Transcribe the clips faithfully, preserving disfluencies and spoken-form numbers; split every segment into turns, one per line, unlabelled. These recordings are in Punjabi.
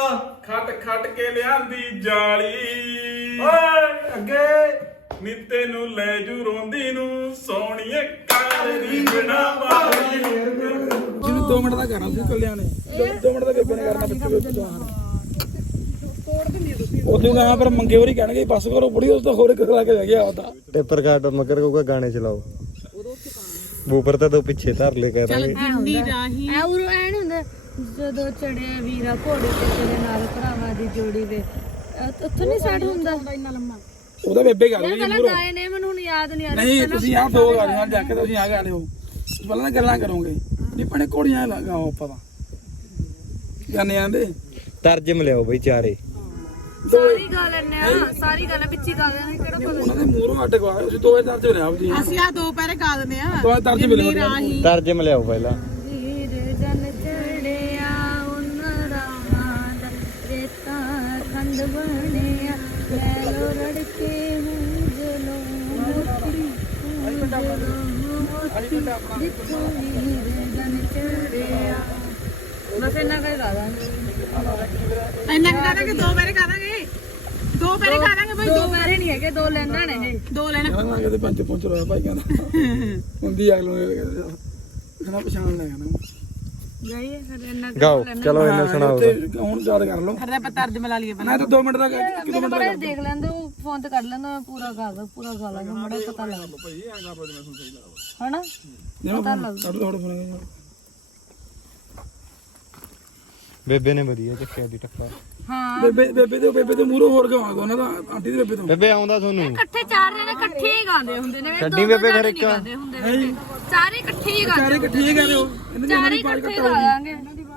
ਖਟ ਖਟ ਕੇ ਲਿਆਂਦੀ ਜਾਲੀ
ਓਏ ਅੱਗੇ
ਨਿੱਤੇ ਨੂੰ ਲੈ ਜੂ ਰੋਂਦੀ ਨੂੰ ਸੋਹਣੀਏ ਕਾਰ ਦੀ ਬਿਨਾ ਵਾਲੀ
ਜਿਹਨੂੰ ਦੋ ਮਿੰਟ ਦਾ ਕਰਨਾ ਸੀ ਕੱਲਿਆਂ ਨੇ ਦੋ ਮਿੰਟ ਦਾ ਬੇਬੇ ਨੇ ਕਰਨਾ ਬੱਚੇ ਬੇਬੇ ਤੋਂ ਉਹਦੇ ਨਾਲ ਪਰ ਮੰਗੇ ਹੋਰੀ ਕਹਿਣਗੇ ਬਸ ਕਰੋ ਬੁੜੀ ਉਸ ਤੋਂ ਹੋਰ ਇੱਕ ਲਾ ਕੇ ਰਹਿ ਗਿਆ ਉਹਦਾ
ਟੇਪਰ ਕਾਟ ਮਗਰ ਕਹੂਗਾ ਗਾਣੇ ਚਲਾਓ ਬੂਪਰ ਤਾਂ ਦੋ ਪਿੱਛੇ ਧਰ ਲੈ ਕਰਾਂਗੇ
ਜਿੰਨੀ ਰਾਹੀ ਐ ਉਰ ਐਨ ਹੁੰਦਾ ਜਦੋਂ ਚੜਿਆ ਵੀਰਾ ਘੋੜੀ ਤੇ ਤੇਰੇ ਨਾਲ ਭਰਾਵਾਂ ਦੀ ਜੋੜੀ ਵੇ ਉੱਥੇ ਨਹੀਂ ਸੈੱਟ ਹੁੰਦਾ ਇੰਨਾ ਲੰਮਾ
ਉਹਦਾ ਬੇਬੇ ਗੱਲ ਜੀ
ਪਹਿਲਾਂ ਗਾਏ ਨੇ ਮੈਨੂੰ ਹੁਣ ਯਾਦ ਨਹੀਂ ਆ ਰਿਹਾ
ਨਹੀਂ ਤੁਸੀਂ ਆਹ ਦੋ ਗਾਣੇ ਨਾਲ ਜਾ ਕੇ ਤੁਸੀਂ ਆ ਗਾਣੇ ਹੋ ਪਹਿਲਾਂ ਗੱਲਾਂ ਕਰੋਗੇ ਨਹੀਂ ਪਣੇ ਘੋੜੀਆਂ ਲਗਾਓ ਪਤਾ ਗਾਣੇ ਆਂਦੇ
ਤਰਜਮ ਲਿਆਓ ਬਈ ਚਾਰੇ
ਸਾਰੀ ਗਾ ਲੈਣੇ ਆ ਸਾਰੀ ਗਾਣਾ ਪਿੱਛੀ ਗਾ ਲੈਣੇ ਕਿਹੜਾ ਪਤਾ
ਉਹਨਾਂ ਦੇ ਮੂਹਰੋਂ ਅੱਡ ਗਵਾ ਤੁਸੀਂ ਦੋ ਹਜ਼ਾਰ ਚ ਲਿਆਓ ਜੀ
ਅਸੀਂ ਆ ਦੋ ਪੈਰੇ ਗਾ ਦਿੰਦੇ ਆ
ਦੋ ਹਜ਼ਾਰ ਚ ਮਿਲੋ
ਤਰਜਮ ਲਿਆਓ ਪਹਿਲਾਂ
ਵੀਰ ਜਨ ਚੜਿਆ ਉਹਨਾਂ ਰਾਹਾਂ ਦਾ ਰੇਤਾ ਖੰਡ ਬਣਿਆ ਲੈ ਲੋ ਰੜਕੇ ਹੂੰ ਜਲੋ ਮੋਤੀ ਜਿੱਥੋਂ ਵੀਰ ਜਨ ਚੜਿਆ ਬਸ ਇੰਨਾ ਕਰ ਗਾ ਦਾਂਗੇ ਇੰਨਾ ਕਰ ਦਾਂਗੇ ਦੋ ਪੈਰੇ ਗਾ ਦਾਂਗੇ ਦੋ ਪੈਰੇ ਗਾ ਦਾਂਗੇ ਬਈ ਦੋ ਪੈਰੇ ਨਹੀਂ ਹੈਗੇ ਦੋ ਲੈਣਾ ਨੇ ਇਹ ਦੋ ਲੈਣਾ
ਕਹਿੰਦਾ ਕਿਤੇ ਪੰਜ ਪਹੁੰਚ ਰਿਹਾ ਭਾਈ ਕਹਿੰਦਾ ਹੁੰਦੀ ਅਗਲੋਂ ਕਹਿੰਦਾ ਪਛਾਣ ਲੈ ਕਹਿੰਦਾ
ਜਾਈਏ ਫਿਰ ਇੰਨਾ
ਗਾਓ ਚਲੋ ਇਹਨੂੰ ਸੁਣਾਓ
ਹੁਣ ਯਾਦ ਕਰ ਲਓ
ਫਿਰ ਆਪਾਂ ਤਰਜਮ ਲਾ ਲਈਏ
ਮੈਂ ਤਾਂ ਦੋ ਮਿੰਟ ਦਾ
ਮੈਨੂੰ ਬੜਾ ਦੇਖ ਲੈਂਦੇ ਉਹ ਫੋਨ ਤੇ ਕੱਢ ਲੈਂਦਾ ਮੈਂ ਪੂਰਾ ਗਾ ਦਾ ਪੂਰਾ ਗਾ ਲਾਂਗਾ ਮੜਾ ਪਤਾ ਲੱਗ ਹਣਾ ਪਤਾ ਲੱਗ
ਥੋੜਾ ਥੋੜਾ
ਬੇਬੇ ਨੇ ਵਧੀਆ ਚੱਕਿਆ ਦੀ ਟੱਪਾ
ਹਾਂ
ਬੇਬੇ ਬੇਬੇ ਤੇ ਬੇਬੇ ਤੇ ਮੂਹਰੋਂ ਹੋਰ ਗਵਾਂਗਾ ਉਹਨਾਂ ਦਾ ਆਂਟੀ ਦੇ ਬੇਬੇ ਤੋਂ
ਬੇਬੇ ਆਉਂਦਾ ਤੁਹਾਨੂੰ
ਇਕੱਠੇ ਚਾਰ ਜਣੇ ਇਕੱਠੇ ਹੀ ਗਾਉਂਦੇ ਹੁੰਦੇ ਨੇ
ਛੱਡੀ ਬੇਬੇ ਫਿਰ ਇੱਕ
ਸਾਰੇ ਇਕੱਠੇ ਹੀ ਗਾਉਂਦੇ
ਸਾਰੇ ਇਕੱਠੇ ਹੀ ਗਾਣੇ ਹੋ ਇਹਨਾਂ
ਚਾਰੇ ਇਕੱਠੇ ਗਾ ਲਾਂਗੇ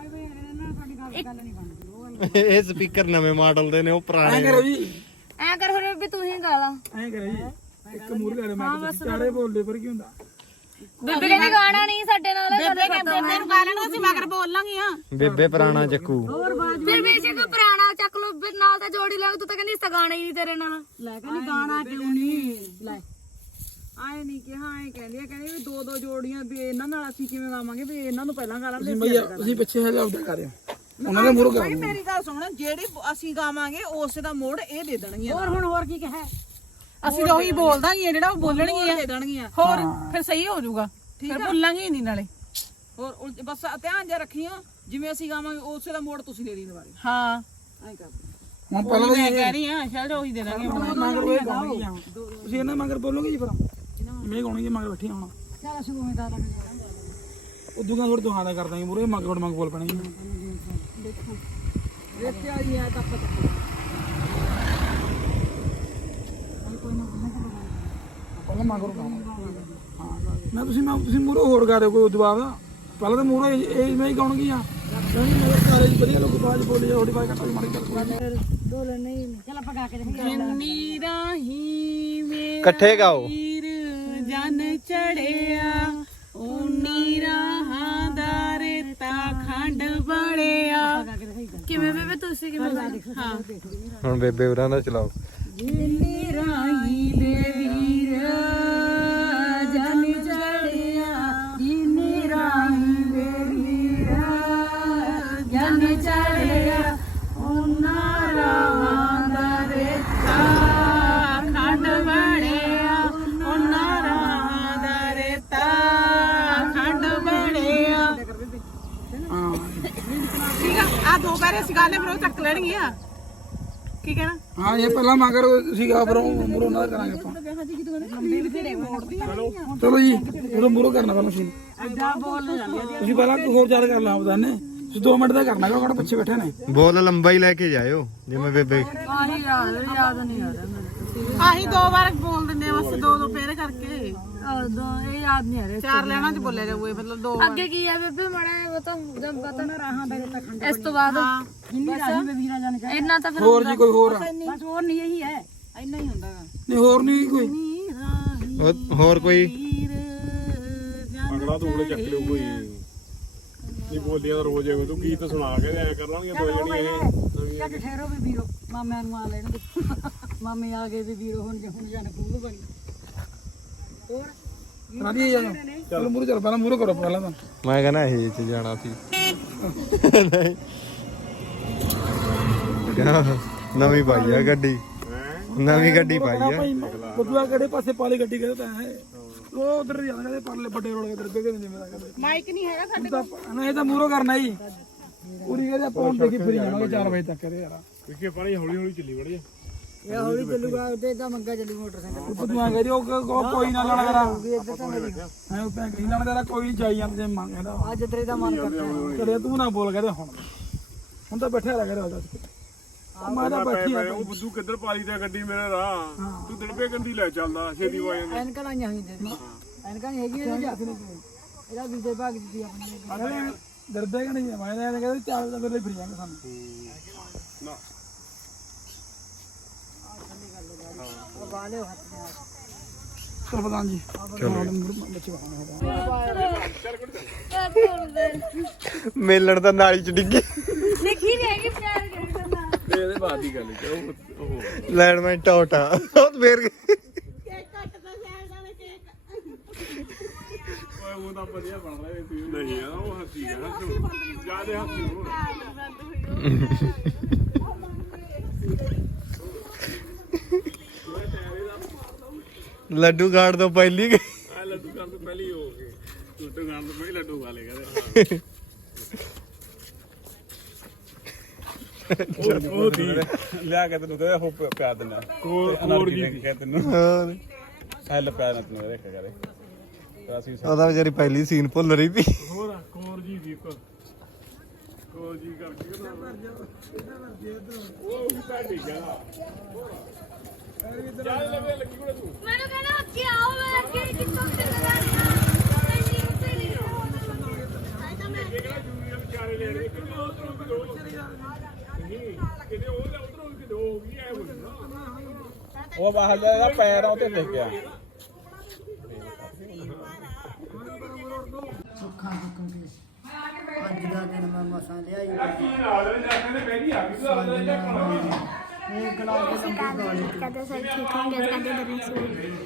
ਇਹ ਸਪੀਕਰ ਨਵੇਂ ਮਾਡਲ ਦੇ ਨੇ ਉਹ
ਐਂ
ਪੁਰਾਣੇ
ਕਰੋ ਜੀ
ਐ ਕਰ ਫਿਰ ਵੀ ਤੂੰ ਹੀ ਗਾ ਲਾ
ਐਂ ਕਰੋ ਜੀ ਇੱਕ ਮੂਹਰੇ ਲੈ ਲੈ ਮੈਂ ਚਾਰੇ ਬੋਲਦੇ ਪਰ ਕੀ ਹੁੰਦਾ
ਬੇਬੇ ਕਹਿੰਦੀ ਗਾਣਾ ਨਹੀਂ ਸਾਡੇ ਨਾਲ ਬੇਬੇ ਬੇਬੇ ਨੂੰ ਗਾ ਲੈਣਾ ਅਸੀਂ ਮਗਰ ਬੋਲ ਲਾਂਗੀਆਂ
ਬੇਬੇ ਪੁਰਾਣਾ ਚੱਕੂ
ਫਿਰ ਬੇਸ਼ੱਕ ਪੁਰਾਣਾ ਚੱਕ ਲੋ ਫਿਰ ਨਾਲ ਤਾਂ ਜੋੜੀ ਲੱਗ ਤੂੰ ਤਾਂ ਕਹਿੰਦੀ ਇਸ ਤਾਂ ਗਾਣਾ ਹੀ ਨਹੀਂ ਤੇਰੇ ਨਾਲ
ਲੈ ਕਹਿੰਦੀ ਗਾਣਾ ਕਿਉਂ ਨਹੀਂ ਲੈ ਆਏ ਨਹੀਂ ਕਿ ਹਾਂ ਇਹ ਕਹਿੰਦੀ ਆ ਕਹਿੰਦੀ ਵੀ ਦੋ ਦੋ ਜੋੜੀਆਂ ਵੀ ਇਹਨਾਂ ਨਾਲ ਅਸੀਂ ਕਿਵੇਂ ਗਾਵਾਂਗੇ ਵੀ ਇਹਨਾਂ ਨੂੰ ਪਹਿਲਾਂ ਗਾ ਲਾਂਗੇ
ਭਈਆ ਤੁਸੀਂ ਪਿੱਛੇ ਹੈ ਲਾਉਂਦਾ ਕਰ ਰਹੇ ਉਹਨਾਂ ਦੇ ਮੂਹਰੋਂ
ਭਾਈ ਮੇਰੀ ਗੱਲ ਸੁਣ ਜਿਹੜੀ ਅਸੀਂ ਗਾਵਾਂਗੇ ਉਸੇ ਦਾ ਮੋੜ ਇਹ ਦੇ ਦੇਣਗੀਆਂ ਹੋਰ ਹੁਣ ਹੋਰ ਕੀ ਕਹੇ ਅਸੀਂ ਤਾਂ ਉਹੀ ਬੋਲ ਦਾਂਗੇ ਜਿਹੜਾ ਉਹ ਬੋਲਣਗੀਆਂ ਦੇ ਦੇਣਗੀਆਂ ਹੋਰ ਫਿਰ ਸਹੀ ਹੋ ਜਾਊਗਾ ਫਿਰ ਭੁੱਲਾਂਗੇ ਨਹੀਂ ਨਾਲੇ ਹੋਰ ਉਲਟ- ਬਸ ਧਿਆਨ ਜਿਹਾ ਰੱਖੀਓ ਜਿਵੇਂ ਅਸੀਂ ਗਾਵਾਂਗੇ ਉਸੇ ਦਾ ਮੋੜ ਤੁਸੀਂ ਦੇ ਦੇਣੀ ਦੁਬਾਰੇ ਹਾਂ ਐਂ ਕਰ
ਹੁਣ ਪਹਿਲਾਂ ਤਾਂ
ਮੈਂ ਕਹਿ ਰਹੀ ਹਾਂ ਸ਼ਾਇਦ ਉਹੀ ਦੇ ਦਾਂਗੇ
ਮਗਰ ਇਹ ਗਾਉਣਗੀਆਂ ਤੁਸੀਂ ਇਹਨਾਂ ਮਗਰ ਬੋਲੋਗੇ ਜੀ ਫਿਰ ਮੈਂ ਗਾਉਣੀ ਮਗਰ ਬੈਠੀ ਹੁਣ
ਚੱਲ ਅਸੀਂ ਉਵੇਂ ਦਾ ਲਾਂਗੇ
ਉਦੋਂ ਦਾ ਥੋੜਾ ਦੁਹਾਦਾ ਕਰ ਦਾਂਗੇ ਮੂਰੇ ਮਗਰ ਮਗਰ ਬੋਲ ਪੈਣਗੇ
ਦੇਖੋ ਦੇਖਿਆ ਹੀ ਆ ਤਾਂ ਪਤਾ
ਪਹਿਲਾਂ ਮਗਰ ਗਾਉਣਾ ਹਾਂ ਮੈਂ ਤੁਸੀਂ ਮੈਂ ਤੁਸੀਂ ਮੂਰੇ ਹੋਰ ਗਾ ਰਹੇ ਕੋਈ ਜਵਾਬ ਪਹਿਲਾਂ ਤਾਂ ਮੂਰੇ ਇਹ ਮੈਂ ਹੀ ਗਾਉਣਗੀਆਂ ਨਹੀਂ ਮੇਰੇ ਕਾਲਜ ਵਧੀਆ ਲੋਕ ਬਾਜ ਬੋਲੀ ਥੋੜੀ ਬਾਜ ਘੱਟ ਮਾਰੀ ਕਰ
ਬੋਲ ਨਹੀਂ ਚੱਲ ਆਪਾਂ ਗਾ ਕੇ ਦੇਖੀਏ
ਕਿੰਨੀ ਰਾਹੀ ਮੇਰੇ
ਇਕੱਠੇ ਗਾਓ
ਵੀਰ ਜਨ ਚੜਿਆ ਉਨੀ ਰਾਹਾਂ ਦਾ ਰੇਤਾ ਖੰਡ ਬੜਿਆ
ਕਿਵੇਂ ਬੇਬੇ ਤੁਸੀਂ ਕਿਵੇਂ ਗਾ
ਹਾਂ
ਹੁਣ ਬੇਬੇ ਉਹਨਾਂ ਦਾ ਚਲਾਓ
ਕਿੰਨੀ ਰਾਹੀ ਦੇ ਵੀਰ ਜਨ ਚੜਿਆ ਕਿੰਨੀ ਰਾਹੀ ਦੇ ਵੀਰ ਜਨ ਚੜਿਆ ਉਨਾ ਰਾਹਾਂ ਦਾ ਰੇਤਾ ਖੰਡ ਬੜਿਆ ਉਨਾ ਰਾਹਾਂ ਦਾ ਰੇਤਾ ਖੰਡ ਬੜਿਆ
ਹਾਂ
ਠੀਕ ਆ ਆ ਦੋ ਪੈਰੇ ਸਿਗਾਲੇ ਫਿਰ ਉਹ ਚੱਕ ਲੈਣਗੀਆਂ ਕੀ ਕਹਿਣਾ
ਹਾਂ ਇਹ ਪਹਿਲਾਂ ਮਗਰ ਸੀਗਾ ਫਿਰ ਮੂਰੇ ਉਹਨਾਂ ਦਾ ਕਰਾਂਗੇ ਆਪਾਂ ਚਲੋ ਜੀ ਉਹਦਾ ਮੂਰੇ ਕਰਨਾ ਪਹਿਲਾਂ ਸੀ
ਐਡਾ ਬੋਲ ਜਾਂਦੀ
ਤੁਸੀਂ ਪਹਿਲਾਂ ਕੋਈ ਹੋਰ ਯਾਦ ਕਰ ਲਾ ਬਦਾਨੇ ਤੁਸੀਂ ਦੋ ਮਿੰਟ ਦਾ ਕਰਨਾ ਕਿਹੜਾ ਕਿਹੜਾ ਪਿੱਛੇ ਬੈਠੇ ਨੇ
ਬੋਲ ਲੰਬਾ ਹੀ ਲੈ ਕੇ ਜਾਇਓ ਜਿਵੇਂ ਬੇਬੇ
ਆਹੀ ਯਾਦ ਯਾਦ ਨਹੀਂ ਆ ਰਿਹਾ ਮੈਨੂੰ
ਆਹੀ ਦੋ ਵਾਰ ਬੋਲ ਦਿੰਦੇ ਆ ਬਸ ਦੋ ਦੋ ਫੇਰ ਕਰਕੇ
ਦੋ ਇਹ ਯਾਦ ਨਹੀਂ ਆ ਰਿਹਾ
ਚਾਰ ਲੈਣਾ ਚ ਬੋਲਿਆ ਜਾਊਗਾ ਮਤਲਬ ਦੋ
ਅੱਗੇ ਕੀ ਹੈ ਬੇਬੇ ਮੜਾ ਬਤਾ ਜਦ ਪਤਾ ਰਾਹਾਂ ਦਾ ਰੇਤਾ ਖੰਡ ਇਸ ਤੋਂ ਬਾਅਦ
ਇੰਨੀ ਰਾਹੀ ਦੇ ਵੀਰਾ ਜਾਨ ਚਾਹੀਦਾ
ਇੰਨਾ ਤਾਂ ਫਿਰ
ਹੋਰ ਜੀ ਕੋਈ ਹੋਰ
ਬਸ ਹੋਰ ਨਹੀਂ ਇਹੀ ਹੈ ਇੰਨਾ ਹੀ ਹੁੰਦਾ ਗਾ
ਨਹੀਂ ਹੋਰ ਨਹੀਂ ਕੋਈ
ਹੋਰ- ਹੋਰ ਕੋਈ
ਵੀਰ
ਅਗਲਾ ਤੂੜੇ ਚੱਕ ਲਿਓ ਕੋਈ ਨਹੀਂ ਬੋਲੀਆਂ ਤਾਂ ਰੋਜ਼ ਐਵੇਂ ਤੂੰ ਗੀਤ ਸੁਣਾ ਕੇ ਐ ਕਰ ਲਾਂਗੇ ਦੋ ਜਣੀਆਂ
ਜੱਟ ਠਹਿਰੋ ਵੀ ਵੀਰੋ ਮਾਮਿਆਂ ਨੂੰ ਆ ਲੈਣ ਦੇ ਮਾਮੇ ਆ ਗਏ ਵੀ ਵੀਰੋ ਹੁਣ ਹੁਣ ਜਾਨ ਖੂਬ ਬਣੀ ਹੋਰ
ਰਾਜੀ ਆ ਚਲੋ ਮੂਰੇ ਚੱਲ ਪਹਿਲਾਂ ਮੂਰੇ ਕਰੋ ਪਹਿਲਾਂ ਤਾਂ
ਮੈਂ ਕਹਿੰਦਾ ਇਹ ਚ ਜਾਣਾ ਸੀ ਨਹੀਂ ਨਵੀਂ ਪਾਈ ਆ ਗੱਡੀ ਨਵੀਂ ਗੱਡੀ ਪਾਈ ਆ
ਬੁੱਧੂਆ ਕਿਹੜੇ ਪਾਸੇ ਪਾਲੀ ਗੱਡੀ ਕਹਿੰਦੇ ਤਾਂ ਹੈ ਉਹ ਉਧਰ ਜਾਂਦਾ ਕਹਿੰਦੇ ਪਰਲੇ ਵੱਡੇ ਰੋਡ ਕਿਧਰ ਬੇਗੇ ਜਿਵੇਂ ਦਾ ਕਹਿੰਦੇ
ਮਾਈਕ ਨਹੀਂ ਹੈਗਾ ਸਾਡੇ
ਤਾਂ ਨਾ ਇਹ ਤਾਂ ਮੂਰੋ ਕਰਨਾ ਜੀ ਪੂਰੀ ਕਹਿੰਦੇ ਆਪਾਂ ਹੁਣ ਦੇਖੀ ਫਿਰ ਜਾਵਾਂਗੇ ਚਾਰ ਵਜੇ ਤੱਕ ਇਹਦੇ ਯਾਰ
ਕਿਉਂਕਿ ਪਾਣੀ ਹੌਲੀ ਹੌਲੀ ਚੱਲੀ ਵੜੀ
ਇਹ ਹੌਲੀ ਚੱਲੂਗਾ ਉਹਦੇ ਤਾਂ ਮੰਗਾ ਚੱਲੂ ਮੋਟਰਸਾਈਕਲ
ਬੁੱਧੂਆ ਕਹਿੰਦੇ ਉਹ ਉਹ ਕੋਈ ਨਾ ਲੜ ਕਰਾ ਐ ਉਹ ਭੈਣ ਕਹੀ ਲੜ ਤੇਰਾ ਕੋਈ ਨਹੀਂ ਚਾਈ ਜਾਂਦੇ ਮੰਗ ਕਹਿੰਦਾ
ਅੱਜ ਤੇਰੇ ਦਾ ਮਨ ਕਰਦਾ
ਕਰੇ ਤੂੰ ਨਾ ਬੋਲ ਕਹਿੰਦੇ ਹੁਣ ਹੁਣ ਤਾਂ ਬੈਠਿਆ ਲੱਗ ਰਿਹਾ ਦੱਸ ਮੈਂ ਤਾਂ ਬੈਠੀ ਆ
ਉਹ ਬੁੱਧੂ ਕਿੱਧਰ ਪਾਲੀ ਤੇ ਗੱਡੀ ਮੇਰੇ ਰਾਹ ਤੂੰ ਦਿਲਪੇ ਗੰਦੀ ਲੈ ਚੱਲਦਾ ਛੇਤੀ ਵਾ ਜਾਂਦੀ
ਐਨਕਾਂ ਆਈਆਂ ਹੋਈ ਤੇ ਐਨਕਾਂ ਹੈਗੀ ਇਹਦੇ ਜਾ ਇਹਦਾ ਵਿਜੇ ਭਾਗ ਦਿੱਤੀ ਆਪਣੀ
ਡਰਦੇ ਕਿ ਨਹੀਂ ਮੈਂ ਤਾਂ ਕਹਿੰਦੇ ਚਾਰ ਦਾ ਵੇਲੇ ਫਿਰ ਜਾਵਾਂਗੇ ਸਾਨੂੰ
ਨਾ
ਉਹ ਬਾਲੇ ਹੱਥ ਦੇ
ਚਲ ਪ੍ਰਧਾਨ ਜੀ
ਮੇਲਣ ਤਾਂ ਨਾਲੀ ਚ ਡਿੱਗੀ
ਲਿਖੀ ਨਹੀਂ ਹੈਗੀ ਪਿਆਰ ਕਰਦਾ
ਇਹਦੇ ਬਾਅਦ ਦੀ ਗੱਲ ਕਿ ਉਹ ਉਹ
ਲੈਂਡਮੈਨ ਟੌਟਾ ਉਹ ਫੇਰ
ਓਏ ਉਹ ਤਾਂ ਵਧੀਆ ਬਣ ਰਿਹਾ ਸੀ ਨਹੀਂ ਆ ਉਹ ਹੱਸੀ ਗਿਆ ਹੱਸੂ ਜਿਆਦੇ ਹੱਸੀ ਹੋ
ਲੱਡੂ ਗਾੜ ਤੋਂ ਪਹਿਲੀ ਗਈ
ਆ ਲੱਡੂ ਖਾਣ ਤੋਂ ਪਹਿਲੀ ਹੋ ਗਏ ਲੱਡੂ ਖਾਣ ਤੋਂ ਪਹਿਲੀ ਲੱਡੂ ਖਾ ਲੇ ਕਹਿੰਦੇ ਉਹ ਦੀ
ਲਿਆ ਕੇ ਤੈਨੂੰ ਤੇ ਉਹ ਪਿਆ ਦਿੰਦਾ
ਕੋਰ ਕੋਰ ਜੀ
ਕਹਿ ਤੈਨੂੰ
ਹੋਰ
ਹੈਲ ਪਿਆ ਨਾ ਤੈਨੂੰ ਦੇਖਿਆ ਕਰੇ ਤਾਂ ਅਸੀਂ
ਉਹਦਾ ਵਿਚਾਰੀ ਪਹਿਲੀ ਸੀਨ ਭੁੱਲ ਰਹੀ ਸੀ
ਹੋਰ ਕੋਰ ਜੀ ਦੀ ਕੋਰ ਜੀ ਕਰਕੇ ਨਾ ਉਹ ਵੀ ਤਾਂ ਠੀਕ ਆ ਚੱਲ ਲੱਗੇ ਲੱਗੀ ਕੋਲ ਤੂੰ
ਮੈਨੂੰ ਕਹਿੰਦਾ ਅੱਗੇ ਆਓ ਮੈਂ ਅੱਗੇ ਕਿੱਥੋਂ ਤੇ ਲਗਾਣਾ ਨਹੀਂ ਉੱਤੇ ਨਹੀਂ ਆਇਆ ਤਾਂ ਮੈਂ
ਕਿਹੜਾ ਜੂਨੀਅਰ ਵਿਚਾਰੇ ਲੈ ਰਹੇ ਕਿਤੇ ਉਧਰੋਂ ਵੀ ਦੋ ਨਹੀਂ ਕਿਤੇ ਉਹ ਉਧਰੋਂ ਵੀ ਦੋ ਵੀ ਆਏ ਹੋਏ ਨਾ
ਉਹ ਬਾਹਰ ਦਾ ਪੈਰ ਆ ਉਹ ਤੇ ਦੇਖ ਗਿਆ
ਸੁੱਖਾਂ ਸੁੱਖਾਂ ਕੇ ਅੱਜ ਦਾ ਦਿਨ ਮੈਂ ਮਸਾਂ ਲਿਆਈ ਇਹ ਗਲਾ ਦੇ ਲੰਬੀ ਗਾਲੀ
ਕਦੇ ਸਭ ਠੀਕ ਹੋਣਗੇ ਕਦੇ ਦਰੀ ਸੂ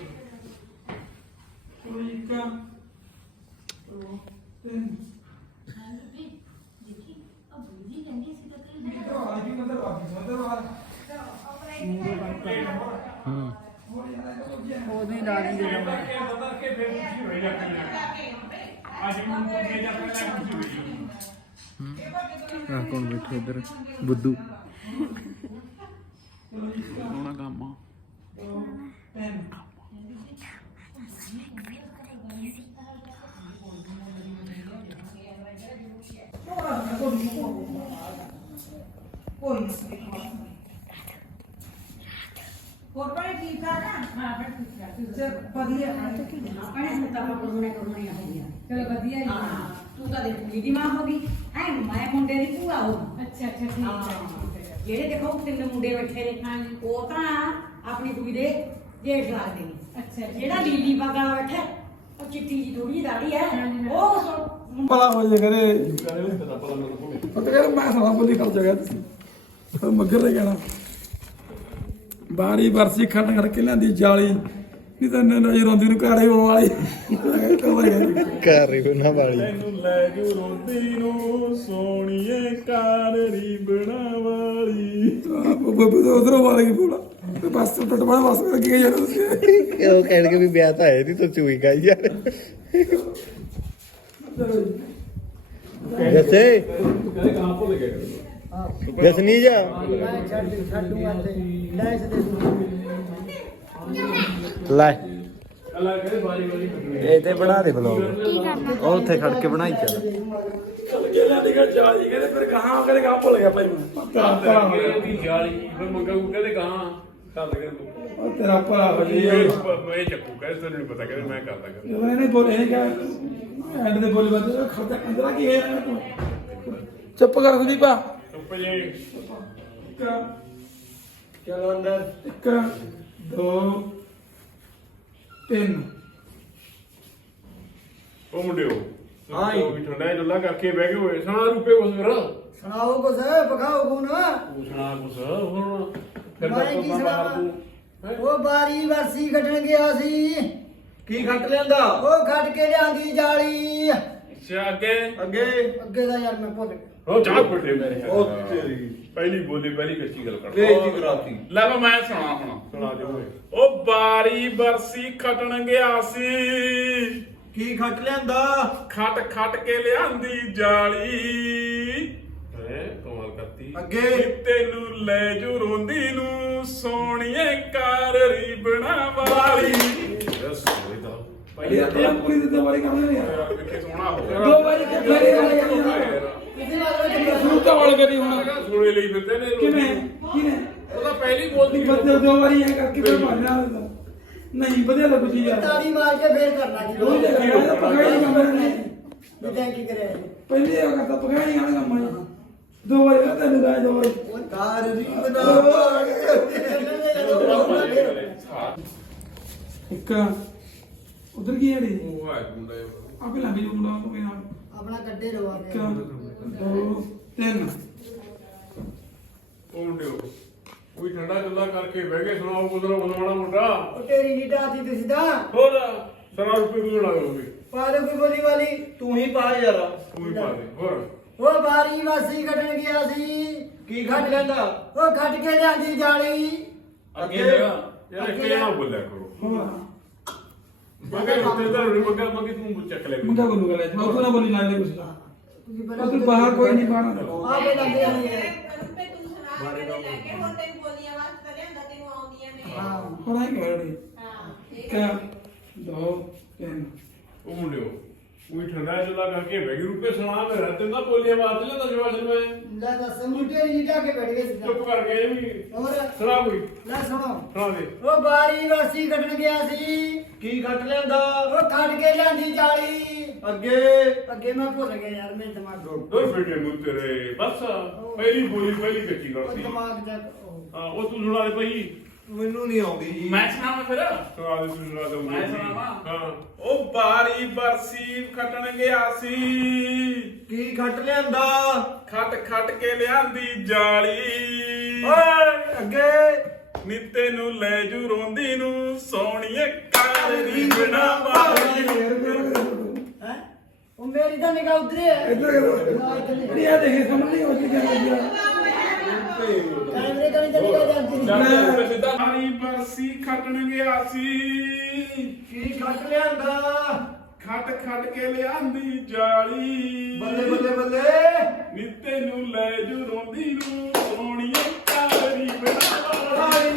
ਉਹਦੀ ਲਾਲੀ ਦੇ ਲੰਬੀ
ਆ ਕੌਣ ਬੈਠਾ ਇੱਧਰ ਬੁੱਧੂ
ਸੋਹਣਾ ਕੰਮ ਆ
ਹੋਰ ਭਾਈ ਠੀਕ ਠਾਕ ਆ ਹਾਂ ਫਿਰ ਠੀਕ ਠਾਕ ਵਧੀਆ ਆਪਣੇ ਮੁਤਾਬਕ ਉਹਨੇ ਕਰਨੀ ਆ ਚਲੋ ਵਧੀਆ ਜੀ
ਤੂੰ ਤਾਂ ਦੇਖੀ ਦੀ ਮਾਂ ਹੋ ਗਈ ਐ ਮੈਂ ਮੁੰਡੇ ਦੀ ਭੂਆ ਹੋ
ਅੱਛਾ ਅੱਛਾ ਠੀਕ ਹੈ
ਜਿਹੜੇ ਦੇਖੋ ਤਿੰਨ ਮੁੰਡੇ ਬੈਠੇ ਨੇ ਉਹ ਤਾਂ ਆਪਣੀ ਕੁੜੀ ਦੇ ਜੇਠ ਲੱਗਦੇ ਨੇ
ਅੱਛਾ
ਜਿਹੜਾ ਲੀਲੀ ਬਾਗਾ ਬੈਠਾ ਉਹ ਚਿੱਟੀ ਜੀ ਥੋੜੀ ਦਾੜੀ ਹੈ ਉਹ
ਭਲਾ ਹੋ ਜੇ ਕਰੇ ਉਹ ਤੇ ਕਹਿੰਦੇ ਮੈਂ ਸਾਲਾ ਬੋਲੀ ਖਰਚ ਗਿਆ ਤੁਸੀਂ ਫਿਰ ਮੱਗਰ ਲੈ ਜਾਣਾ ਬਾਰੀ ਵਰਸੀ ਖੜ ਖੜ ਕੇ ਲਿਆਂਦੀ ਜਾਲੀ ਨਹੀਂ ਤਾਂ ਨਜ਼ਰ ਰੋਂਦੀ ਨੂੰ ਕਾੜੇ ਹੋਣ ਵਾਲੀ
ਕਰ ਰਹੀ ਉਹਨਾਂ ਵਾਲੀ
ਤੈਨੂੰ ਲੈ ਜੂ ਰੋਂਦੀ ਨੂੰ ਸੋਹਣੀਏ ਕਾਨਰੀ ਬਣਾ ਵਾਲੀ
ਉਧਰੋਂ ਵਾਲੀ ਬੋਲਾ ਤੇ ਬਸ ਟੁੱਟ ਬਣਾ ਬਸ ਲੱਗੀ ਗਈ ਯਾਰ ਤੁਸੀਂ
ਉਹ ਕਹਿਣ ਕੇ ਵੀ ਵਿਆਹ ਤਾਂ ਹੈ ਨਹੀਂ ਤੂੰ ਚੂਈ ਖਾਈ ਯਾਰ ਜੱਸੇ ਜਸ ਨਹੀਂ ਜਾ
ਮੈਂ ਛੱਡ ਛੱਡੂਗਾ ਤੇ ਲੈ ਇਸ ਦੇ
ਲੈ
ਅੱਲਾ ਕਰੇ ਵਾਰੀ ਵਾਰੀ
ਇਹ ਤੇ ਬਣਾ ਦੇ ਬਲੌਗ ਉਹ ਉੱਥੇ ਖੜ ਕੇ ਬਣਾਈ ਚੱਲ
ਚੱਲ ਕੇ ਲਿਆਂਦੀ ਗਾ ਜਾਲੀ ਕਹਿੰਦੇ ਫਿਰ ਕਹਾਂ ਕਰੇ ਕਹਾਂ ਭੁੱਲ ਗਿਆ ਭਾਈ ਮੈਂ
ਤੇਰਾ ਦੀ ਜਾਲੀ ਫਿਰ ਮੰਗਾ ਕੋ ਕਹਿੰਦੇ ਗਾਂ ਚੱਲ ਕਰ ਤੂੰ
ਉਹ ਤੇਰਾ ਭਰਾ ਹੋ ਜੀ
ਮੈਂ ਚੱਕੂ ਕਹਿੰਦੇ ਤੈਨੂੰ ਨਹੀਂ ਪਤਾ ਕਹਿੰਦੇ ਮੈਂ ਕਰਦਾ ਕਰ
ਜਦੋਂ ਇਹਨੇ ਬੋਲੇ ਇਹ ਕਿਹਾ ਐਂਡ ਦੇ ਬੋਲੇ ਬੰਦੇ ਖਰਚਾ ਅੰਦਰਾ ਕੀ ਹੈ ਚੁੱਪ ਕਰ ਸੰਦੀਪਾ
ਚੁੱਪ ਜੇ
ਇੱਕ
ਚਲੋ ਅੰਦਰ
ਇੱਕ ਦੋ ਤਿੰਨ
ਉਹ ਮੁੰਡਿਓ
ਹਾਂ ਜੀ।
ਵੀ ਠੰਡਾ ਜਿਹਾ ਡੁੱਲਾ ਕਰਕੇ ਬਹਿ ਗਏ ਹੋਏ ਸੁਣਾ ਰੁਪਏ ਕੁਛ ਫਿਰ
ਸੁਣਾਓ ਕੁਛ ਪਕਾਓ ਗੁਣ
ਤੂੰ ਸੁਣਾ ਕੁਛ ਹੁਣ ਫਿਰ
ਮੈਂ
ਦੱਸੋ
ਕੀ
ਮੈਂ ਬਾਹਰ
ਸੁਣਾਵਾਂ?
ਤੂੰ
ਉਹ ਬਾਰੀ ਵਰਸੀ ਕੱਢਣ ਗਿਆ ਸੀ
ਕੀ ਖੱਟ ਲਿਆਂਦਾ
ਉਹ ਖੱਟ ਕੇ ਲਿਆਂਦੀ ਜਾਲੀ
ਅੱਛਾ ਅੱਗੇ
ਅੱਗੇ
ਅੱਗੇ ਦਾ ਯਾਰ ਮੈਂ ਭੁੱਲ ਗਿਆ
ਉਹ ਚਾਹ ਪਟੇ ਮੇਰੇ
ਉਹ ਤੇਰੀ
ਪਹਿਲੀ ਬੋਲੀ ਪਹਿਲੀ ਕੱਚੀ ਗੱਲ ਕਰ
ਬੇਇੱਜ਼ਤੀ ਕਰਾਤੀ।
ਲੈ ਵਾ ਮੈਂ ਸੁਣਾ ਹੁਣ।
ਸੁਣਾ ਦਿਓ ਓਏ।
ਉਹ ਬਾਰੀ ਬਰਸੀ ਖਟਣ ਗਿਆ ਸੀ,
ਕੀ ਖੱਟ ਲਿਆਂਦਾ?
ਖਟ ਖਟ ਕੇ ਲਿਆਂਦੀ ਜਾਲੀ,
ਹੈ ਕਮਾਲ ਕਰਤੀ।
ਅੱਗੇ
ਤੈਨੂੰ ਲੈ ਜੂ ਰੋਂਦੀ ਨੂੰ ਸੋਹਣੀਏ ਕਾਰ ਰੀਬਣਾ ਵਾਲੀ। ਯਸ ਇਹਦਾ
ਇਹ ਇਹ ਪੂਰੀ ਦੀ ਦੋ ਵਾਰੀ ਕਰਦੇ ਨੇ ਯਾਰ
ਵੇਖੇ ਸੋਹਣਾ ਹੋ ਗਿਆ।
ਦੋ ਵਾਰੀ ਕਿ ਮੇਰੇ ਵਾਲੀ ਸ਼ੁਰੂ ਤੋਂ ਵਾਲ ਕਰੀ ਹੁਣ
ਸੁਣੇ ਲਈ ਫਿਰਦੇ ਨੇ
ਕਿਵੇਂ ਕਿਵੇਂ
ਉਹਦਾ ਪਹਿਲੀ ਬੋਲਦੀ
ਬੱਦੇ ਦੋ ਵਾਰੀ ਐ ਕਰਕੇ ਫਿਰ ਭਾਜਣਾ ਨਹੀਂ ਵਧੀਆ ਲੱਗੂ ਜੀ ਯਾਰ
ਤਾੜੀ ਮਾਰ ਕੇ ਫੇਰ ਕਰਨਾ ਜੀ
ਉਹ ਜਗ੍ਹਾ ਇਹ ਤਾਂ ਪਕਾਈ ਨਹੀਂ ਕੰਮ ਨੇ
ਬਿਦਾਂ ਕੀ ਕਰਿਆ
ਪਹਿਲੇ ਇਹ ਕਰਤਾ ਪਕਾਈ ਨਹੀਂ ਆਣਾ ਕੰਮ ਹੈ ਦੋ ਵਾਰੀ ਨਾ ਤੈਨੂੰ ਦਾ ਦੋ ਵਾਰੀ
ਕਾਰ ਰੀ
ਇੱਕ ਉਧਰ ਕੀ ਹੈ ਰੇ
ਉਹ ਹੈ ਮੁੰਡਾ
ਆਪੇ ਲੱਗ ਜੂ ਮੁੰਡਾ ਉਹ ਨਾਲ
ਆਪਣਾ ਕੱਢੇ ਰਵਾ
ਇੱਕ ਦੋ ਤਿੰਨ
ਉਹ ਮੁੰਡੇ ਕੋਈ ਠੰਡਾ ਚੁੱਲਾ ਕਰਕੇ ਬਹਿ ਕੇ ਸੁਣਾਓ ਗੁਜ਼ਰਾ ਬਣਾਉਣਾ ਮੁੰਡਾ
ਉਹ ਤੇਰੀ ਨੀਟਾ ਆਤੀ ਤੁਸੀਂ ਤਾਂ
ਹੋਰ ਸਰਾ ਰੁਪਏ ਵੀ ਬਣਾ ਲਓਗੇ
ਪਾਲੋ ਕੀ ਬੋਲੀ ਵਾਲੀ
ਤੂੰ ਹੀ ਪਾ ਯਾਰ।
ਤੂੰ ਹੀ ਪਾ ਦੇ ਹੋਰ
ਉਹ ਬਾਰੀ ਵਾਸੀ ਕੱਢਣ ਗਿਆ ਸੀ
ਕੀ ਖੱਟ ਲਿਆਂਦਾ?
ਉਹ ਖੱਟ ਕੇ ਲਿਆਂਦੀ ਜਾਲੀ
ਅੱਗੇ ਯਾਰ ਇੱਕ ਜਣਾ ਬੋਲਿਆ ਕਰੋ
ਹੋਰ
ਮਗਰ ਉੱਤੇ ਦਾ ਰੋਣੀ ਮਗਰ ਮਗਰ ਤੂੰ ਚੱਕ ਲੈ
ਮੁੰਡਾ ਕੋਲ ਗਲੇ ਮੈਂ ਤੂੰ ਨਾ ਬੋਲੀ ਨਾ ਲੈ ਕੁਛ
ਤੁਸੀਂ
ਉਹ ਤੂੰ ਬਾਹਰ ਕੋਈ ਨਹੀਂ ਪਾਣਾ
ਆ ਕੇ ਲੰਦੇ ਨਹੀਂ ਹੈ ਹਾਂ
ਹੁਣ ਆਈ ਕਹਿ ਰਹੀ ਇੱਕ ਦੋ ਤਿੰਨ
ਉਹ ਮੁੰਡਿਓ ਕੋਈ ਠੰਡਾ ਚੁੱਲਾ ਕਰਕੇ ਬਹਿ ਕੇ ਰੁਪਏ ਸੁਣਾ ਮੇਰਾ ਤੇ ਨਾ ਬੋਲੀਆਂ ਬਾਤ ਲੈਂਦਾ ਜਵਾਬ ਮੈਂ
ਲੈ ਦੱਸ ਮੁੰਡੇ ਨੀਟਾ ਕੇ ਬੈਠ ਗਏ ਸੀ
ਚੁੱਪ ਕਰ ਗਏ ਵੀ
ਹੋਰ
ਸੁਣਾ ਕੋਈ
ਲੈ ਸੁਣੋ
ਸੁਣਾ ਦੇ
ਉਹ ਬਾਰੀ ਵਾਸੀ ਕੱਢਣ ਗਿਆ ਸੀ
ਕੀ ਖੱਟ ਲਿਆਂਦਾ?
ਉਹ ਖੱਟ ਕੇ ਲਿਆਂਦੀ ਜਾਲੀ
ਅੱਗੇ
ਅੱਗੇ ਮੈਂ ਭੁੱਲ ਗਿਆ ਯਾਰ ਮੇਰੇ ਦਿਮਾਗ ਤੋਂ
ਦੋ ਬੇਟੇ ਨੂੰ ਤੇਰੇ ਬਸ ਪਹਿਲੀ ਬੋਲੀ ਪਹਿਲੀ ਕੱਚੀ ਗੱਲ
ਉਹ
ਸੀ
ਦਿਮਾਗ ਜਾ
ਹਾਂ ਉਹ ਤੂੰ ਸੁਣਾ ਦੇ ਭਾਈ
ਮੈਨੂੰ ਨਹੀਂ ਆਉਂਦੀ ਜੀ।
ਮੈਂ ਸੁਣਾਵਾਂ ਫਿਰ।
ਸੁਣਾ ਦੇ ਤੂੰ ਸੁਣਾ ਦੇ
ਮੈਂ ਸੁਣਾਵਾਂ?
ਹਾਂ
ਉਹ ਬਾਰੀ ਬਰਸੀ ਖਟਣ ਗਿਆ ਸੀ,
ਕੀ ਖੱਟ ਲਿਆਂਦਾ?
ਖਟ ਖਟ ਕੇ ਲਿਆਂਦੀ ਜਾਲੀ,
ਓਏ ਅੱਗੇ
ਨੀ ਤੈਨੂੰ ਲੈ ਜੂ ਰੋਂਦੀ ਨੂੰ ਸੋਹਣੀਏ ਕਾਰ ਰੀਬਣਾ ਵਾਲੀ।
ਹੈ ਉਹ ਮੇਰੀ ਤਾਂ ਨਿਗਾਹ ਉਧਰੇ ਹੈ
ਇੱਧਰ ਕਰੋ ਨਹੀਂ ਆ ਦੇਖੇ ਸਮਝ ਨਹੀਂ ਆਉਂਦੀ ਕਿ
ਕੈਮਰੇ ਕਣੀ ਤਾਂ ਨਿਗਾਹ ਜਾਂਦੀ ਨਹੀਂ
ਚੱਲ ਚੱਲ ਉੱਤੇ ਸਿੱਧਾ। ਬਾਰੀ ਬਰਸੀ ਖਟਣ ਗਿਆ ਸੀ,
ਕੀ ਖੱਟ ਲਿਆਂਦਾ?
ਖਟ ਖਟ ਕੇ ਲਿਆਂਦੀ ਜਾਲੀ,
ਬੱਲੇ ਬੱਲੇ ਬੱਲੇ
ਨੀ ਤੈਨੂੰ ਲੈ ਜੂ ਰੋਂਦੀ ਨੂੰ ਸੋਹਣੀਏ ਕਾਰ ਰੀਬਣਾ ਵਾਲੀ।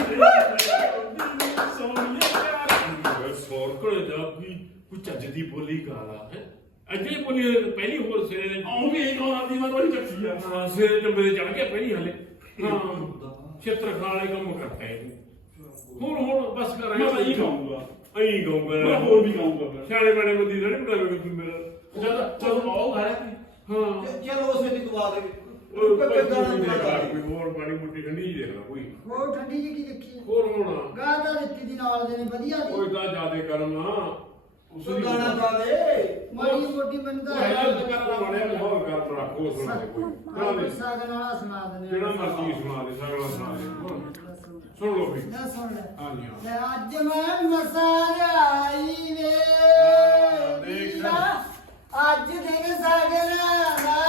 ਸੋਹਣੀਏ ਕਾਰ ਸੌਰ ਕੋਲ ਜਾ ਵੀ ਕੋਈ ਚੱਜ ਦੀ ਬੋਲੀ ਗਾਲਾ ਹੈ ਅੱਗੇ ਬੋਲੀ ਪਹਿਲੀ ਹੋਰ ਸਿਰੇ ਨੇ ਉਹ ਵੀ ਇੱਕ ਹੋਰ ਆਦੀ ਮੈਂ ਥੋੜੀ ਚੱਕੀ ਆ ਹਾਂ ਸਿਰੇ ਤੇ ਮੇਰੇ ਚੜ ਗਿਆ ਪਹਿਲੀ ਹਲੇ ਹਾਂ ਛੇਤਰ ਖਾਣ ਵਾਲੇ ਕੰਮ ਕਰਤਾ ਹੈ ਹੁਣ ਹੁਣ ਬਸ ਕਰ ਰਿਹਾ ਮੈਂ ਹੀ ਗਾਉਂਗਾ ਅਹੀਂ ਗਾਉਂਗਾ ਮੈਂ ਹੋਰ ਵੀ ਗਾਉਂਗਾ ਸਿਆਣੇ ਬੜੇ ਬੰਦੀ ਰੜੀ ਬਟਾਵੇ ਕਿ ਮੇਰਾ ਜਦ ਜਦ ਆਉ ਘਰ ਹਾਂ
ਚਲੋ ਉਸੇ ਦੀ ਦਵਾ ਦੇ।
ਉਹ ਕੋਈ ਕੋਈ ਹੋਰ ਪਾਣੀ ਮੁੱਟੀ ਠੰਡੀ ਜਿਹੀ ਦੇਖ ਲੈ ਕੋਈ
ਉਹ ਠੰਡੀ ਜੀ ਕੀ ਦੇਖੀ
ਹੋਰ ਹੋਣਾ
ਗਾਹ ਤਾਂ ਦਿੱਤੀ ਦੀ ਨਾਲ ਦੇ ਨੇ ਵਧੀਆ ਦੀ
ਕੋਈ ਤਾਂ ਜਿਆਦੇ ਕਰਮ ਆ ਉਸ
ਤੂੰ
ਦੀ
ਗਾਣਾ ਗਾ ਦੇ।
ਮਾੜੀ ਮੋਟੀ ਮੈਨੂੰ ਤਾਂ
ਪਹਿਲਾਂ ਤਾਂ ਕਰ ਬਣਿਆ ਮਾਹੌਲ ਕਰ ਰੱਖੋ ਸੁਣਾ ਦੇ ਕੋਈ ਸੁਣਾ ਦੇ
ਸਾਗਨ ਵਾਲਾ ਸੁਣਾ ਦਿੰਦੇ
ਜਿਹੜਾ ਮਰਜ਼ੀ ਸੁਣਾ ਦੇ ਸਗਲਾ ਸੁਣਾ ਦੇ ਸੁਣ ਲਓ ਵੀ
ਲੈ ਸੁਣ ਲੈ
ਹਾਂਜੀ ਹਾਂ
ਲੈ ਅੱਜ ਮੈਂ ਮਸਾਰਿਆਈ ਵੇ
ਦੇਖ।
ਵੀਰਾ, ਅੱਜ ਦਿਨ ਸਾਗਰਾਂ ਦਾ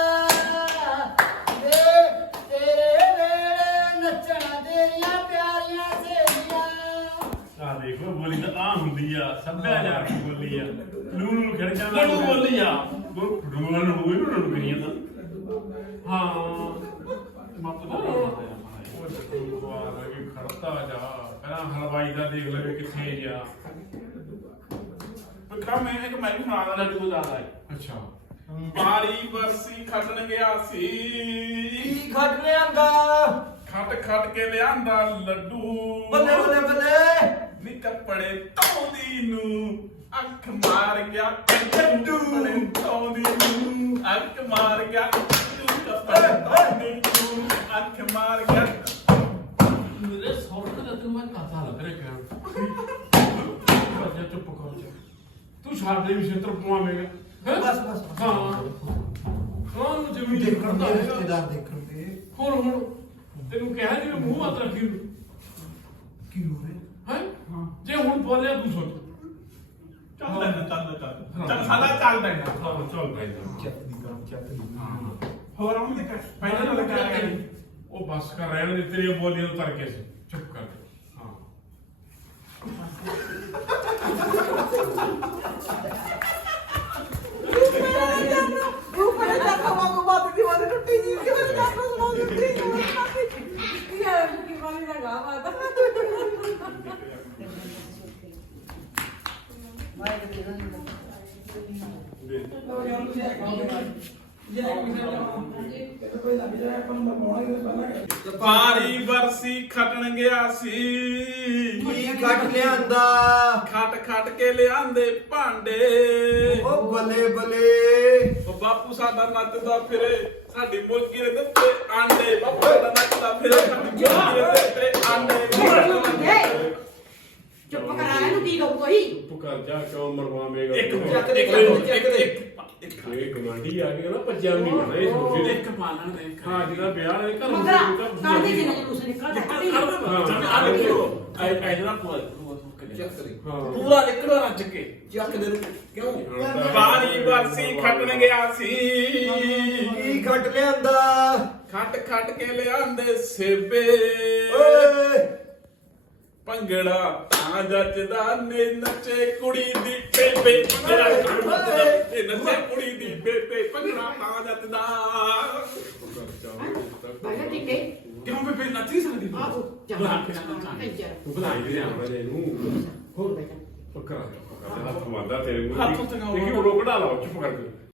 ਵੇ ਤੇਰੇ ਵੇਲੇ ਨੱਚਣਾ ਤੇਰੀਆਂ ਪਿਆਰੀਆਂ ਸਹੇਲੀਆਂ
ਆ ਦੇਖੋ ਬੋਲੀ ਤਾਂ ਆ ਹੁੰਦੀ ਆ ਸੱਭਿਆਚਾਰ ਦੀ ਬੋਲੀ ਆ ਲੂ ਲੂ ਖੜ ਜਾਂਦਾ ਲੂ ਬੋਲੀ ਆ ਡੂਲ ਨੂੰ ਹੋਈ ਨੂੰ ਕਰੀਆਂ ਤਾਂ ਹਾਂ ਮੱਤ ਦਾ
ਉਹ ਜੱਟੂਵਾਰ ਵੀ ਖੜਤਾ ਜਾ ਪਹਿਲਾਂ ਹਲਵਾਈ ਦਾ ਦੇਖ ਲਵੇ ਕਿੱਥੇ ਜਾ
ਬੱਕਾ ਮੈਂ ਇੱਕ ਮੈਂ ਵੀ ਸੁਣਾ ਦਾ ਲੱਡੂ ਜ਼ਿਆਦਾ ਹੈ
ਅੱਛਾ
ਬਾਰੀ ਬਰਸੀ ਖਟਣ ਗਿਆ ਸੀ,
ਕੀ ਖੱਟ ਲਿਆਂਦਾ?
ਖਟ ਖਟ ਕੇ ਲਿਆਂਦਾ ਲੱਡੂ,
ਬੱਲੇ ਬੱਲੇ ਬੱਲੇ
ਨੀ ਕੱਪੜੇ ਧੋਂਦੀ ਨੂੰ ਅੱਖ ਮਾਰ ਗਿਆ ਕੱਟੂ, ਕੱਪੜੇ ਧੋਂਦੀ ਨੂੰ ਅੱਖ ਮਾਰ ਗਿਆ ਕੱਟੂ, ਕੱਪੜੇ ਧੋਂਦੀ ਨੂੰ ਅੱਖ ਮਾਰ ਗਿਆ।
ਮੇਰੇ ਸੌਰਕ ਦਾ ਤੂੰ ਮੈਂ ਕਥਾ ਲੱਗ ਰਿਹਾ ਕਿ ਚੁੱਪ ਕਰ ਜਾ ਤੂੰ ਸਾਡੇ ਵੀ ਛੇਤਰ ਪਵਾਵੇਂਗਾ
ਬਸ ਬਸ
ਹਾਂ ਹਾਂ ਨੂੰ ਜ਼ਮੀਨ ਦੇਖ ਕਰਦਾ ਹੈ
ਰਿਸ਼ਤੇਦਾਰ ਦੇਖਣ ਤੇ
ਹੁਣ ਹੁਣ ਤੈਨੂੰ ਕਿਹਾ ਜਿਵੇਂ ਮੂੰਹ ਹੱਥ ਰੱਖੀ
ਕੀ ਹੋ ਰਿਹਾ?
ਹੈ ਜੇ ਹੁਣ ਬੋਲਿਆ ਤੂੰ ਸੋਚ
ਚੱਲ ਲੈਂਦਾ ਚੱਲ ਚੱਲ ਚੱਲ ਸਾਲਾ ਚੱਲ ਲੈਂਦਾ
ਹਾਂ ਚੱਲ ਪੈਂਦਾ
ਚੱਕ ਦੀ ਕੰਮ ਚੱਕ ਦੀ
ਹੋਰ ਆਉਂ ਦੇ ਪਹਿਲਾਂ ਨਾਲ ਲਗਾ ਕੇ ਉਹ ਬੱਸ ਕਰ ਰਹਿਣ ਦੇ ਤੇਰੀਆਂ ਬੋਲੀਆਂ ਤੋਂ ਤਰ ਕੇ ਸੀ ਚੁੱਪ ਕਰ ਹਾਂ
ਉਹ ਬੜੇ ਜਾਨਾ ਵਾਂਗੂ ਬਾਤ ਦੀ ਵਾਰ ਟੁੱਟੀ ਜੀ ਕਿਵੇਂ ਜਾਨਾ ਸੁਣਾ ਦਿੱਤੀ ਕੀ ਹੈ ਕੀ ਵਾਲੀ ਦਾ ਗਾ ਬਾਤ
ਪਾਰੀ ਵਰਸੀ ਖਟਣ ਗਿਆ ਸੀ
ਕੀ ਕੱਟ ਲਿਆਂਦਾ
ਖਟ ਖਟ ਕੇ ਲਿਆਂਦੇ ਭਾਂਡੇ
ਉਹ ਬੱਲੇ ਬੱਲੇ
ਉਹ ਬਾਪੂ ਸਾਡਾ ਨੱਚਦਾ ਫਿਰੇ ਸਾਡੀ ਮੁਰਗੀ ਦੇ ਦਿੱਤੇ ਆਂਡੇ ਬਾਪੂ ਸਾਡਾ ਨੱਚਦਾ ਫਿਰੇ ਸਾਡੀ ਮੁਰਗੀ ਦੇ ਦਿੱਤੇ ਆਂਡੇ
ਚੁੱਪ ਕਰਾ ਇਹਨੂੰ ਕੀ ਕਹੂ ਕੋਈ
ਤੂੰ ਕਰ ਜਾ ਕਿਉਂ ਮਰਵਾਵੇਂਗਾ
ਇੱਕ
ਇੱਕ
ਇੱਕ ਇੱਕ ਇੱਕ
ਇਹ ਗਵਾਂਢੀ ਆ ਕੇ ਨਾ ਭੱਜਿਆ ਨਹੀਂ ਹੋਣਾ ਇਸ ਮੁੰਡੇ
ਇੱਕ ਪਾਲਣ ਦੇ
ਹਾਂ ਜਿਹਦਾ ਵਿਆਹ ਹੈ ਘਰ
ਮਗਰਾ ਕਾਹਦੇ ਜਿੰਨਾ ਜਲੂਸ ਨਿਕਲਦਾ
ਪੂਰਾ ਨਿਕਲੋ ਰੱਜ ਕੇ ਚੱਕ ਦੇ ਕਿਉਂ ਪਾਣੀ ਵਰਸੀ ਖਟਣ ਗਿਆ ਸੀ
ਕੀ ਕੱਟ ਲਿਆਂਦਾ
ਖਟ ਖਟ ਕੇ ਲਿਆਂਦੇ ਸੇਬੇ
ਓਏ
ਭੰਗੜਾ ਤਾਂ ਜੱਜਦਾ ਨੇ ਨੱਚੇ ਕੁੜੀ ਦੀ ਬੇਬੇ ਭੰਗੜਾ ਤੇ ਨੱਚੇ ਕੁੜੀ ਦੀ ਬੇਬੇ ਭੰਗੜਾ ਤਾਂ ਜੱਜਦਾ
ਬੜਾ ਠੀਕ ਹੈ
ਕਿਉਂ ਬੇਬੇ ਨੱਚ ਨਹੀਂ ਸਕਦੀ
ਆਹੋ
ਤੂੰ ਵਧਾਈ ਦੇ ਆਵਾਂ ਇਹਨੂੰ
ਹੋਰ ਬੇਟਾ
ਪੱਕਾ ਪੱਕਾ ਹੱਥ ਮਾਰਦਾ ਤੇਰੇ ਮੂੰਹ
ਹੱਥ ਉੱਤੇ ਨਾ
ਦੇਖੀ ਉਹ ਕਢਾ ਲਾ ਚੁੱਪ ਕਰਕੇ